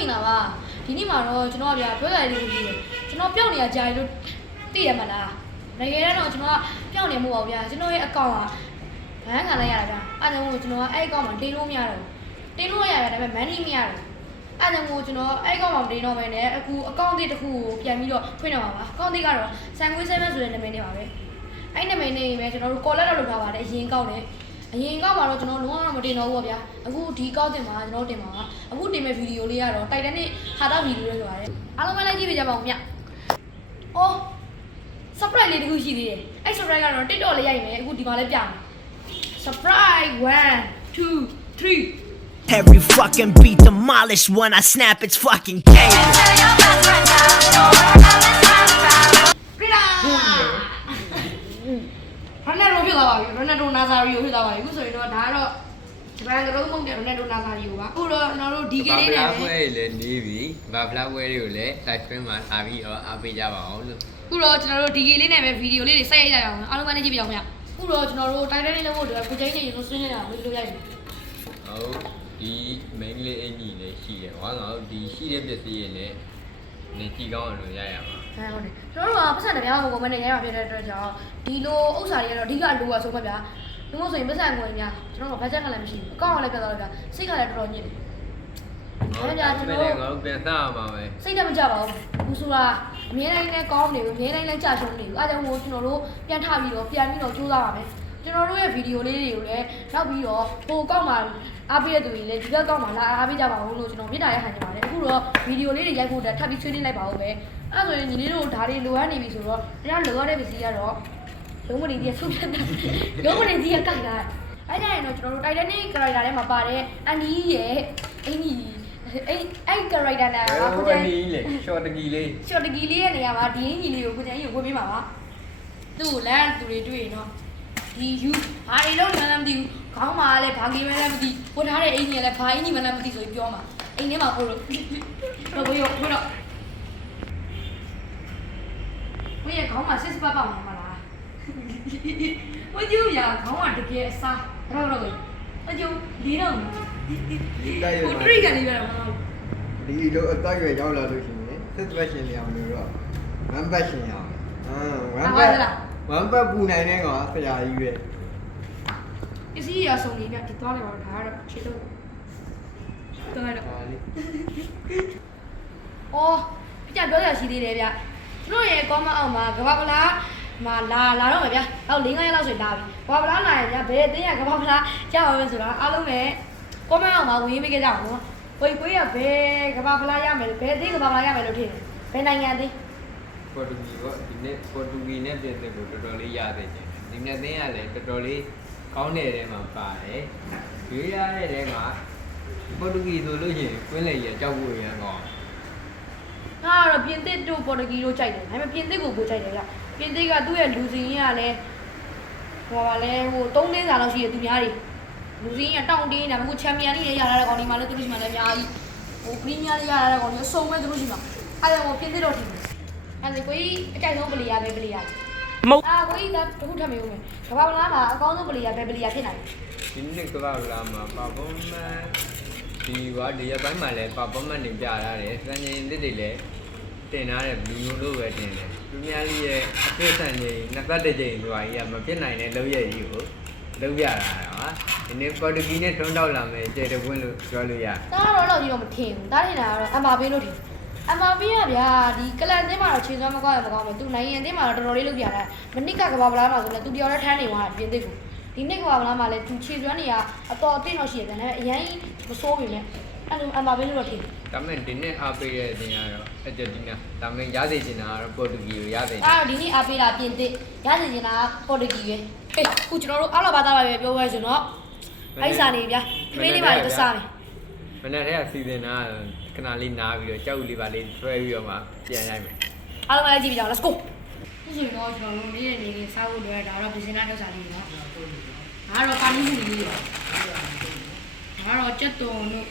မင်္ဂလာပါဒီနေ့မှာတော့ကျွန်တော်ကဗျာပြောရလေးကိုကြည့်တယ်ကျွန်တော်ပြောင်းနေရကြာရီလို့သိရမှာလားတကယ်တော့ကျွန်တော်ကပြောင်းနေမှုပါဗျာကျွန်တော်ရဲ့အကောင့်ကဘန်းခံလိုက်ရတာဗျာအဲ့ဒါကြောင့်ကျွန်တော်ကအဲ့အကောင့်မှာတင်လို့မရတော့တင်လို့ရတယ်ဒါပေမဲ့ money မရတယ်အဲ့ဒါကြောင့်ကျွန်တော်အဲ့အကောင့်မှာတင်တော့ပဲနဲ့အခုအကောင့်တစ်ခုကိုပြန်ပြီးတော့ဖွင့်တော့ပါပါအကောင့်တစ်ကတော့ဆန်ကွေး7ဆိုတဲ့နာမည်နဲ့ပါပဲအဲ့နာမည်နဲ့ပဲကျွန်တော်တို့ call လောက်လုပ်ထားပါတယ်အရင်ကောက်တယ်အရင်ကောက်မှာတော့ကျွန်တော်လုံးဝမတင်တော့ဘူးဗျာအခုဒီကောက်တင်မှာကျွန်တော်တင်ပါပါအခုတင်မဲ့ဗီဒီယိုလေးကတော့တိုက်တန်းနဲ့ဟာတာဗီဒီယိုလေးဆိုပါတယ်အားလုံးပဲလိုက်ကြည့်ပေးကြပါဦးဗျအော် surprise လေးတခုရှိသေးတယ်အဲ့ surprise ကတော့ TikTok လေးရိုက်မယ်အခုဒီမှာလည်းပြမယ် surprise 1 2 3 Every fucking beat demolished when I snap its fucking cable. ရနက်ရိုးဖြစ်သွားပါပြီရနက်ရိုးနာဇာရီကိုဖြစ်သွားပါပြီအခုဆိုရင်တော့ဒါကတော့ဂျပန်ကလုံးမုံတဲ့ရနက်ရိုးနာဇာရီကိုပါအခုတော့ကျွန်တော်တို့ DK လေးနဲ့ပဲ ပွဲလည်းနေပြီဘာဖလားပွဲတွေကိုလည်း live stream မှာထားပြီးတော့အားပေးကြပါအောင်လို့အခုတော့ကျွန်တော်တို့ DK လေးနဲ့ပဲဗီဒီယိုလေးတွေဆက်ရိုက်ကြရအောင်အားလုံးကနေကြည့်ပြအောင်ခင်ဗျအခုတော့ကျွန်တော်တို့တိုက်တိုင်းလေးလုပ်ဖို့အတွက်ကိုကျင်းနေရင်လို့ဆွေးနေတာကိုလိုရိုက်ပြီဟုတ်ဒီ main လေးအင်ကြီးလည်းရှိတယ်ဟောငါတို့ဒီရှိတဲ့ပစ္စည်းတွေလည်းနေကြည့်ကောင်းအောင်လို့ရရမှာဟုတ်တယ်ကျွန်တော်တို့ကပတ်စံတစ်ပြားကိုမနဲ့ရိုက်ရဖြစ်တဲ့အတွက်ကြောင့်ဒီလိုဥစ္စာတွေကတော့အဓိကလိုရဆုံးပဲဗျာလူမို့ဆိုရင်ပတ်စံကိုညာကျွန်တော်တို့ဘတ်ဂျက်ကလည်းမရှိဘူးအကောင့်ကလည်းပြတ်သွားတော့ဗျာစိတ်ကလည်းတော်တော်ညစ်တယ်ဟုတ်ဗျာကျွန်တော်တို့ပြန်စားရမှာပဲစိတ်တမကြပါဘူးဆိုတာအမြဲတမ်းလည်းကောင်းနေဘူးအမြဲတမ်းလည်းကြာရှုံးနေဘူးအဲဒါကြောင့်မို့ကျွန်တော်တို့ပြန်ထပြီးတော့ပြန်ပြီးတော့ကြိုးစားပါမယ်ကျွန်တော်တို့ရဲ့ဗီဒီယိုလေးတွေကိုလည်းနောက်ပြီးတော့ဟိုကောက်မှာအားပေးတဲ့သူတွေလည်းဒီဘက်ကောက်မှာလာအားပေးကြပါဦးလို့ကျွန်တော်မြစ်တာရဟန်နေပါတယ်အခုတော့ဗီဒီယိုလေးတွေရိုက်ဖို့တက်ထပ်ပြီးဆွေးနွေးလိုက်ပါဦးပဲအဲ့ဆိုရင်ညီလေးတို့ဓာတ်တွေလိုအပ်နေပြီဆိုတော့တရားလိုအပ်တဲ့ပစ္စည်းကတော့လုံးဝနေကြီးဆုံးဖြတ်တာလုံးဝနေကြီးကကြိုက်တာအဲ့ကြရင်တော့ကျွန်တော်တို့ Titanic character ထဲမှာပါတဲ့အန်ဒီရဲ့အင်ကြီးအဲ့ character နဲ့ကကိုကျန်ကြီးလေ short တကီလေး short တကီလေးရဲ့နေရာမှာဒီအင်ကြီးလေးကိုကိုကျန်ကြီးကိုဝင်ပေးပါပါသူ့ကိုလမ်းသူတွေတွေ့ရင်တော့ဒီယူဘာတွေလုံးလည်းမသိဘူးခေါင်းမှာလည်းဘာကြီးပဲလည်းမသိပို့ထားတဲ့အင်ကြီးလည်းဘာအင်ကြီးမှလည်းမသိဆိုပြီးပြောမှာအိမ်ထဲမှာပို့လို့တော့ဘယ်ရောဘယ်တော့ဘယ်ခေါင်းမှာစစ်စပတ်ပေါက်နေမှာလားဘယ်ကျူရခေါင်းကတကယ်အစားတော့ဘယ်ကျူလေးတော့ကိုထရိတ်ကနေပြတော့ဒီလိုအတိုက်ရွယ်ရောက်လာလို့ရှိရင်စစ်ဘက်ရှင်နေအောင်လို့တော့ဝမ်ဘက်ရှင်ရအောင်ဝမ်ဘက်ပူနိုင်တဲ့ကောင်ဆရာကြီးပဲပစ္စည်းရဆုံးနေပြဒီသွားတယ်ပါဒါကတော့ခြေတော့တော်တယ်အော်ပြကြပြောရရှိသေးတယ်ဗျကျွန်တော်ရဲ့ကောမအောင်မှာကဘာပလားမှာလာတော့မယ်ဗျာနောက်၄-၅ရက်လောက်ဆိုလာပြီကဘာပလားလာရင်ဗျာဘယ်အတင်းရကဘာပလားကြောက်ရမယ်ဆိုတာအားလုံးပဲကောမအောင်မှာဝင်ရေးပေးကြကြအောင်နော်ဝေးရဘယ်ကဘာပလားရမယ်ဘယ်အတင်းကဘာပလားရမယ်လို့ထင်တယ်ဘယ်နိုင်ငံအတင်းပေါ်တူဂီပေါ့ဒီနေ့ပေါ်တူဂီနဲ့ပြင်သစ်ကိုတော်တော်လေးရသေးတယ်ဒီနေ့သင်းကလည်းတော်တော်လေးကောင်းတဲ့ထဲမှာပါတယ်ရွေးရတဲ့ထဲမှာပေါ်တူဂီဆိုလို့ရှိရင်ကွင်းလေရကြောက်ဖို့ရအောင်ငါကတော့ပြင်သစ်တို့ပေါ်တူဂီတို့ကြိုက်တယ်ဒါပေမဲ့ပြင်သစ်ကိုပိုကြိုက်တယ်ဗျပြင်သစ်ကသူ့ရဲ့လူစင်းကြီးကလည်းဟိုပါလဲဟို3-4စာလောက်ရှိတယ်သူများတွေလူစင်းကြီးကတောင့်တင်းနေတာအခုချန်ပီယံလိရလာတဲ့ကောင်ဒီမှာလည်းသူတို့ရှိမှလည်းအများကြီးဟိုပရီးမီးယားလိရလာတဲ့ကောင်တွေအစုံပဲသူတို့ရှိမှာအဲ့ဒါကိုပြင်သစ်တော့ထင်တယ်အဲ့ဒါကိုကြီးအကြိုက်ဆုံးပလီယာပဲပလီယာမဟုတ်ကိုကြီးဒါတခုထပ်မေးဦးမယ်ကဘာလားမှာအကောင်းဆုံးပလီယာပဲပလီယာဖြစ်နိုင်ဒီနေ့ကဘာလားမှာ performance ဒီရပိုင်းမှာလည်း performance တွေပြရတယ်စံချိန်တစ်တွေလည်းတင်ထားတဲ့လူမျိုးလိုပဲတင်တယ်ပရီးမီးယားလိရဲ့အဖြစ်ဆန်ချိန်21ချိန်ဆိုတာကြီးကမဖြစ်နိုင်တဲ့လုပ်ရည်ကြီးကိုလုပ်ပြတာဟာဒီနေ့ပေါ်တူဂီနဲ့ထွန်းတောက်လာမယ်ကျေတပွင့်လို့ပြောလို့ရဒါတော့တော့ကြီးတော့မထင်ဘူးဒါထင်တာကတော့အမ်ဘာပေးလို့ထင်အမ်ဘာပေးရဗျာဒီကလန်တင်းမှာတော့ခြေစွမ်းမကောက်ရမကောင်းဘူးသူနိုင်ငံတင်းမှာတော့တော်တော်လေးလုပ်ပြတာမနစ်ကကဘာပလားမှာဆိုလည်းသူတယောက်တည်းထမ်းနေသွားပြင်သစ်ကိုဒီနေ့ကဘာပလားမှာလည်းသူခြေစွမ်းတွေကအတော်အသင့်တော့ရှိရတယ်ဒါပေမဲ့အရင်မစိုးပြီလေအဲ့လိုအမ်ဘာပေးလို့တော့ထင်ဒါပေမဲ့ဒီနေ့အားပေးတဲ့အချိန်ကတော့အဂျင်တီးနာဒါပေမဲ့ရသေးချင်တာကတော့ပေါ်တူဂီကိုရသေးတယ်အဲ့တော့ဒီနေ့အားပေးတာပြင်သစ်ရသေးချင်တာပေါ်တူဂီပဲဟေးခုကျွန်တော်တို့အားလာပါသားပါပဲပြောပါဆိုတော့အဲ့စာနေဗျာခမင်းလေးပါလေးတစားမယ်မနေ့တည်းကစီစဉ်တာခဏလေးနားပြီးတော့ကြောက်လေးပါလေးဆွဲပြီးတော့မှပြန်ရိုက်မယ်အားလုံးလည်းကြည့်ကြအောင် let's go ဒီချိန်တော့ကျွန်တော်တို့နေ့နေစားဖို့လွယ်ဒါတော့ပြင်စင်တာထုတ်စားလေးနော်ဒါတော့ကာလီးမှုလေးတွေဒါတော့ကြက်တုံတို့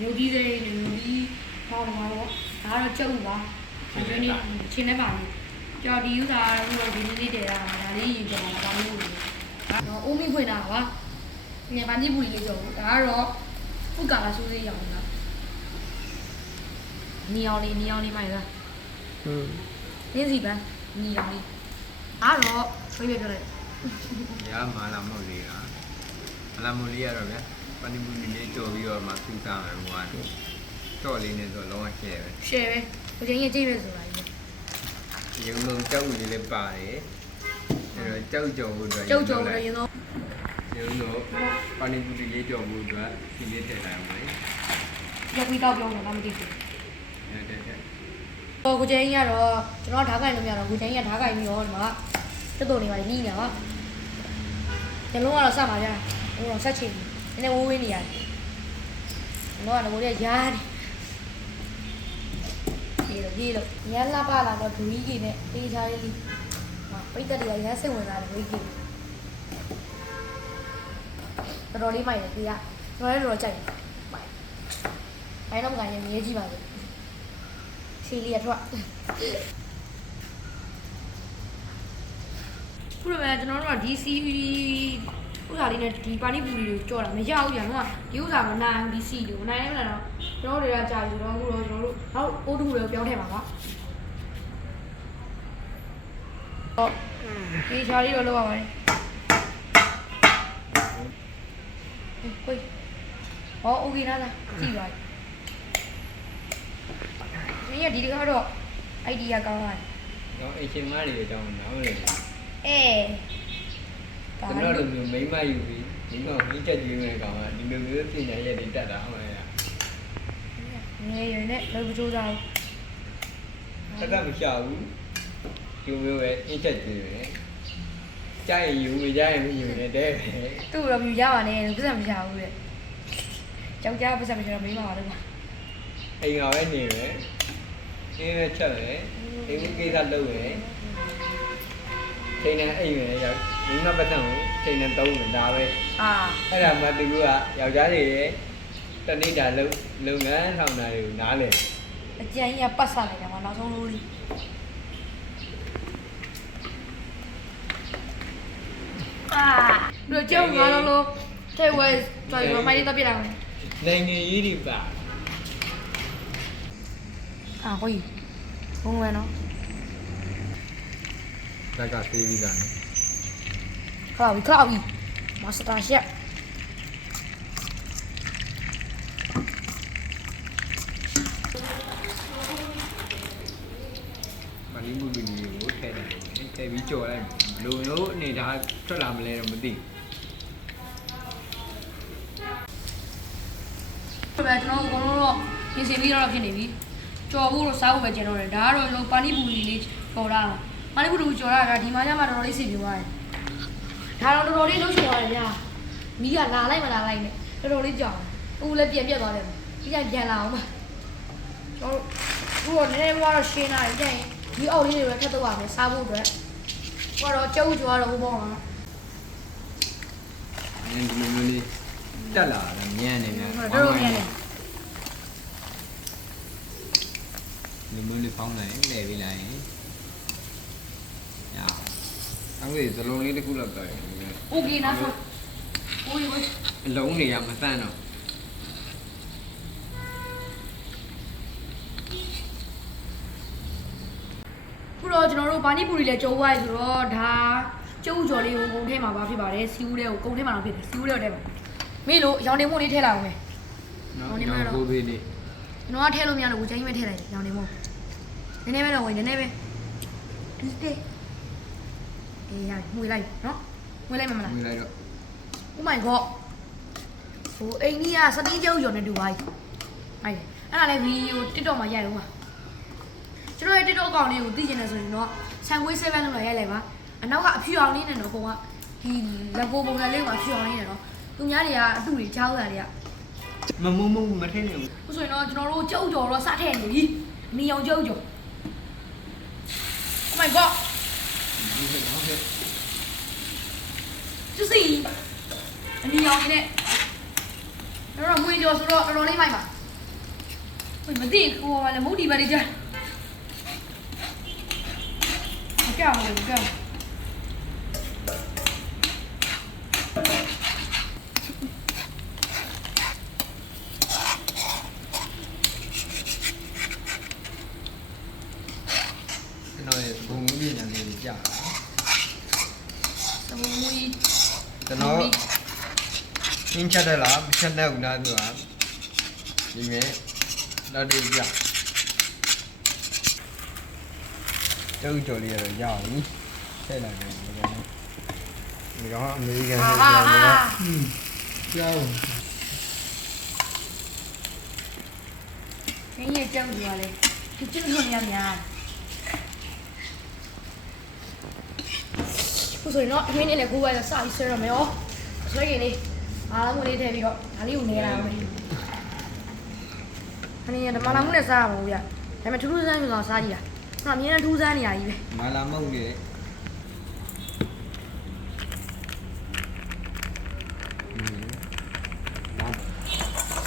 မျိုးကြီးတွေမျိုးကြီးဟောမှာတော့ဒါတော့ကြက်ဥပါဒီနေ့ချင်းနေပါမယ်ကြော်ဒီယူတာတော့ဒီနေ့တည်းတာဒါလေးယူကြတာကာလီးမှုတွေတော့အိုးမိဖွင့်တာပါငယ်ပါနေဘူးလေးကြော်ဒါကတော့ဖုတ်ကာလာဆိုးသေးရအောင်လား နီအောင်လေးမိုက်လား 嗯， နင်းစီပန်းနီအောင်လေးအားတော့ဖိတ်ပြောလိုက် ရမှာလာမဟုတ်လေလားအလာမလေးရတော့ဗျာပန်နီပူလေးကြော်ပြီးတော့မှသူ့စားမယ်ဟိုကတော့လေးနဲ့ဆိုလုံးဝရှယ်ပဲ ရှယ်ပဲကိုချင်းရဲ့ကြည့်ပဲဆိုတာကြီး ရုံလုံးကြောက်ဦးလေးလည်းပါတယ်အဲ့တော့ကြောက်ကြော်ဖို့အတွက် ကျုပ်ကျော်လည်းရင်တော့ ရုံတော့ပန်နီပူလေးကြော်ဖို့အတွက်ဒီလေးထည့်လိုက်အောင်လေ ရက်ပြီးတော့ပြောတော့မသိဘူး တဲ့ ကိုချင်းကြီးကတော့ကျွန်တော်ဓာတ်ကိုင်လို့မရတော့ကိုချင်းကြီးကဓာတ်ကိုင်ပြီးတော့ဒီမှာတက်တော်နေပါလေနီးနေတာပါညလုံးကတော့စမှာဗျာဟိုတော့ဆက်ချင်နည်းနည်းဝေးနေရတယ်ကျွန်တော်ကတော့လည်းရားတယ်ပြေလို့ညလာပါလာတော့ဒူကြီးကြီးနဲ့တေးချာလေးလေးပိတ်သက်တွေကရမ်းစိတ်ဝင်စားတယ်ဝေးကြီးတော်တော်လေးမိုက်တယ်ဒီကကျွန်တော်လည်းတော်ကြိုက်တယ်ဘိုင်းတော့မကန်ရင်မြဲကြည့်ပါလေရှီလီရထွက်ခုလိုပဲကျွန်တော်တို့က DC ဥစားလေးနဲ့ဒီပါဏိပူရီကိုကြော်တာမရဘူးကြာတော့ဒီဥစားမနိုင် DC ကိုနိုင်နေမလားတော့ကျွန်တော်တို့တွေကကြာပြီဆိုတော့အခုတော့ကျွန်တော်တို့နောက်အိုးတူတွေကိုပြောင်းထည့်ပါပါဟောဒီချာလေးတော့လောက်ပါမယ်ကိုယ်ဟောโอเคလားကြည့်ပါမင်းရဒီတကားတော့ idea ကောင်းပါတယ် တော့အရှင်မတွေတောင်းနားမလဲ ကျွန် ကျွန်တော်တို့မျိုးမိမယူပြီးဒီကောင်မိချက်ကျွေးမဲ့ကောင်ကဒီလိုမျိုးပညာရက်တွေတက်တာဟုတ်လား ငယ်ရနဲ့လောဘကြိုးစား တက်တာမရှာဘူးဒီမျိုးပဲအင်းချက်ကျွေးပဲကြားရင်ယူမကြားရင်မယူနေတဲ့ပဲ သူ့တော့မြူရပါနဲ့ပတ်စံမရှာဘူးတဲ့ကြောက်ကြပတ်စံမရှာတော့မိမပါတော့ အိမ်ကပဲနေပဲအင်းနဲ့ချက်ပဲအိမ်ကိစ္စလုပ်ပဲချိန်နဲ့အိမ်ပဲရောက်မိမပတ်သက်ကိုချိန်နဲ့သုံးတယ်ဒါပဲ အာ အဲ့ဒါမှသူကယောက်ျားတွေရဲ့တနေ့တာလုပ်ငန်းထောင်တာတွေကိုနားလေ အကျန်ကြီးကပတ်ဆက်လိုက်တာမှနောက်ဆုံးလို့လေးအာတို့ကြောက်ငါလို့ထဲဝဲတော်ရမိုင်းတော့ပြတာ နိုင်ငံရေးတွေပါ အာဟိုကြီးဘုံဝဲနော် ဇက်ကသေးပြီးသားနော် ခလာပြီမစတာရှက် မလီမူလူကြီးကိုထည့်တယ်ထည့်ပြီးကြော်လိုက်ဘယ်လိုမျိုးအနေဒါထွက်လာမလဲတော့မသိ ပဲကျွန်တော်ကတော့ပြင်ဆင်ပြီးတော့ဖြစ်နေပြီကြော်ဖို့တော့စားဖို့ပဲကျန်တော့တယ်ဒါကတော့ကျွန်တော်ပါဏိပူရီလေးကြော်တာပါဏိပူရီကြော်တာကဒီမှာကျမှတော်တော်လေးစီပြသွားတယ်ဒါတော့တော်တော်လေးလှုပ်ချင်သွားတယ်ဗျာမီးကလာလိုက်မလာလိုက်နဲ့တော်တော်လေးကြောက်ဦးလည်းပြန်ပြတ်သွားတယ်ဒီကပြန်လာအောင်ပါကျွန်တော်ခုတော့နည်းနည်းတော့ရှင်းလာတယ်ပြန်ဒီအောက်လေးတွေပဲထပ်တော့ပါမယ်စားဖို့အတွက်ဟောတော့ကျုပ်ကြော်တော့ဟိုဘောမှာ ဒီလိုမျိုးလေးတက်လာတယ်ညံ့နေတယ် တော်တော်မြန်တယ် ဒီမျိုးလေးဖောင်းလိုက်လဲပြီးလိုက်ရင်ညာအဲ့ဒီသလုံးလေးတစ်ခုလောက်တော့ โอเคนะဆိုโอ้ย အလုံးတွေကမဆန့်တော့ ခုတော့ကျွန်တော်တို့ဘာနိပူရီလည်းကြုံသွားပြီဆိုတော့ဒါကျုပ်ကြော်လေးကိုကုန်ထဲမှာပါဖြစ်ပါတယ်စီဦးလေးကိုကုန်ထဲမှာတော့ဖြစ်တယ်စီဦးလေးကိုထဲမှာမေးလို့ရောင်နေမုံလေးထည့်လိုက်အောင်မယ် နော်ကိုဘေးလေး ကျွန်တော်ကထည့်လို့မရတော့ဘူးချိန်ပဲထည့်လိုက်ရောင်နေမုံနည်းနည်းပဲတော့ဝင်နည်းနည်းပဲဒီတေးအေးရငွေလိုက်နော်ငွေလိုက်မမလား ဝင်လိုက်တော့ Oh my god ဟိုအိမ်ကြီးကစတီးကျုပ်ကြော်နေတူပါ යි အဲ့ဒါလည်းဗီဒီယို TikTok မှာရိုက်အောင်ပါကျွန်တော်ရဲ့ TikTok အကောင့်လေးကိုသိချင်တယ်ဆိုရင်တော့ဆန်ခွေး7လို့လည်းရိုက်လိုက်ပါအနောက်ကအဖြူအောင်လေးနဲ့တော့ဟိုကဒီလက်ကိုပုံစံလေးကအဖြူအောင်လေးနဲ့တော့သူများတွေကအတူတွေချောင်းတာတွေက မထင်းနေဘူး အခုဆိုရင်တော့ကျွန်တော်တို့ကျုပ်ကြော်တော့စထည့်နေပြီနီအောင်ကျုပ်ကြော် Oh my god ကျစီအနီအောင်နေနဲ့တော့မွေးကြော်ဆိုတော့တော်တော်လေးမိုက်ပါမသိဟိုကလည်းမုတ်ဒီပါလေးကြာမကြောက်ဘူးမကြောက် ကျွန်တော်ရှင်းချက်တယ်လားမချက်တဲ့ဦးလားဆိုတာဒီမဲ့တော့ဒီပြကျော်ကျော်လေးရရအောင်ထည့်လိုက်တယ်ဒီတော့အမေရိကန်နဲ့ပြန်လာကျောင်း 你也讲过嘞，你这个怎么样？不所以喏，明年来国外就啥意思了没有？所以呢，我哋睇呢個，哪裡有呢啦？你哋馬來木嚟啥冇呀？係咪土土山嗰度啥嘢啊？我明年土山嚟啊，依邊。မာလာမဟုတ်လေ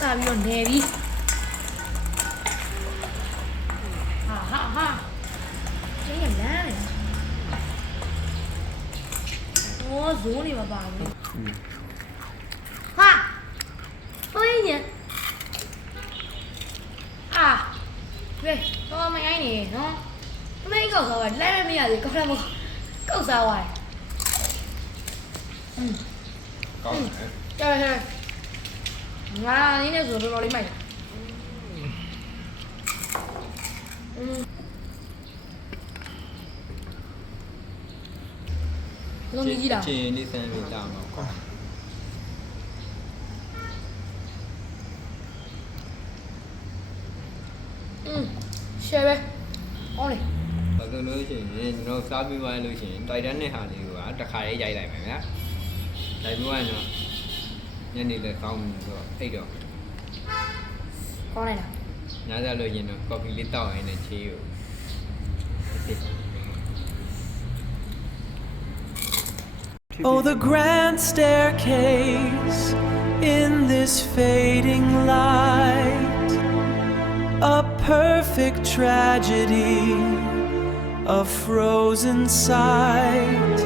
啥邊個နေပြီ？哈，真係難嚟。我做你爸爸呢？哈，我一年。啊，喂，我咪愛你，喏，我咪搞啥玩意？來沒呀？搞啥麼？搞啥玩意？ကောင်းတယ် 對，我今天做到哪裡買的？弄你幾啦？ ချင်းလေးစမ်းပြီးလာမှာကွာ share ပဲ။ဟုတ်လေ ဘာလို့လို့ရှိရင်ကျွန်တော်စားပြီးသွားလို့ရှိရင်တိုက်တန်းနဲ့ဟာလေးကတခါလေးရိုက်လိုက်မယ်ဗျာတိုက်ပြီးသွားရင်တော့ညနေလည်းကောင်းပြီဆိုတော့အိတ်တော့ ။ကောင်းလိုက်လား ညစားလို့ရင်တော့ကော်ဖီလေးတောက်ရင်လည်းချေးကို Oh, the grand staircase in this fading light, a perfect tragedy, a frozen sight.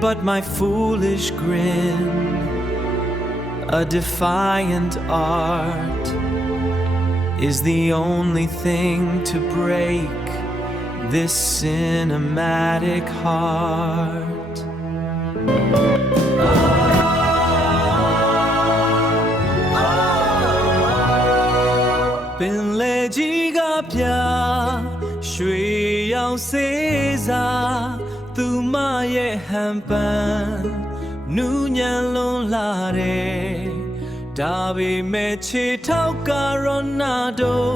But my foolish grin, a defiant art, is the only thing to break this cinematic heart. ပင်လေကြီးကပြရွှေရောင်စေးစားသူမရဲ့ဟန်ပန်နူးညံလွန်လာတယ်ဒါပေမဲ့ခြေထောက်ကရောနာဒို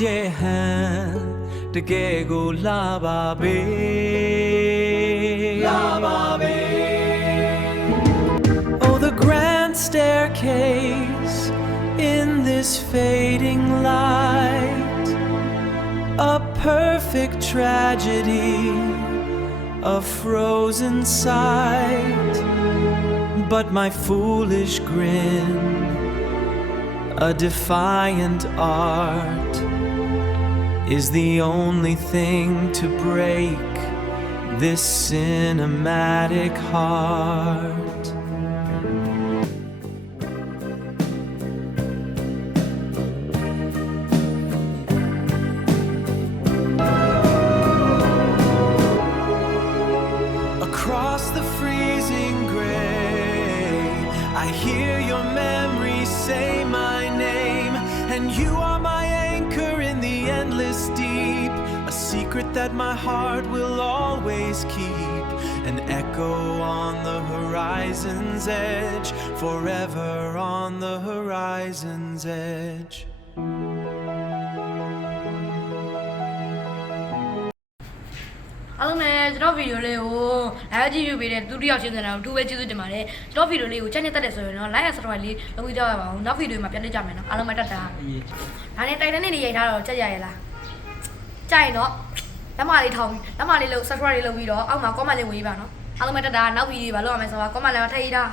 ရဲ့ဟန်တကယ်ကိုလာပါပဲလာပါပဲ Oh, the grand staircase in this fading light, a perfect tragedy, a frozen sight. But my foolish grin, a defiant art, is the only thing to break this cinematic heart. Across the freezing gray, I hear your memory say my name, and you are my anchor in the endless deep, a secret that my heart will always keep, an echo on the horizon's edge, forever on the horizon's edge. အားလုံးပဲကျွန်တော်ဗီဒီယိုလေးကို like ကြည့်ပေးတဲ့သူတယောက်ချင်းစံတော်အထူးပဲကျေးဇူးတင်ပါတယ်ကျွန်တော်ဗီဒီယိုလေးကိုချက်နေတတ်တယ်ဆိုရင်တော့ like နဲ့ subscribe လေးလုပ်ပြီးကြပါဦးနောက်ဗီဒီယိုမှာပြန်တွေ့ကြမယ်နော်အားလုံးပဲတတ်တာဒါနဲ့တိုက်တန်းနေရိုက်ထားတော့ချက်ရရလားကြိုက်တော့လက်မလေးထောင်းပြီးလက်မလေးလုပ် subscribe လေးလုပ်ပြီးတော့အောက်မှာ comment လေးဝင်ပေးပါနော်အားလုံးပဲတတ်တာနောက်ဗီဒီယိုပါလောက်ရမယ်ဆိုတော့ comment လေးထည့်ထား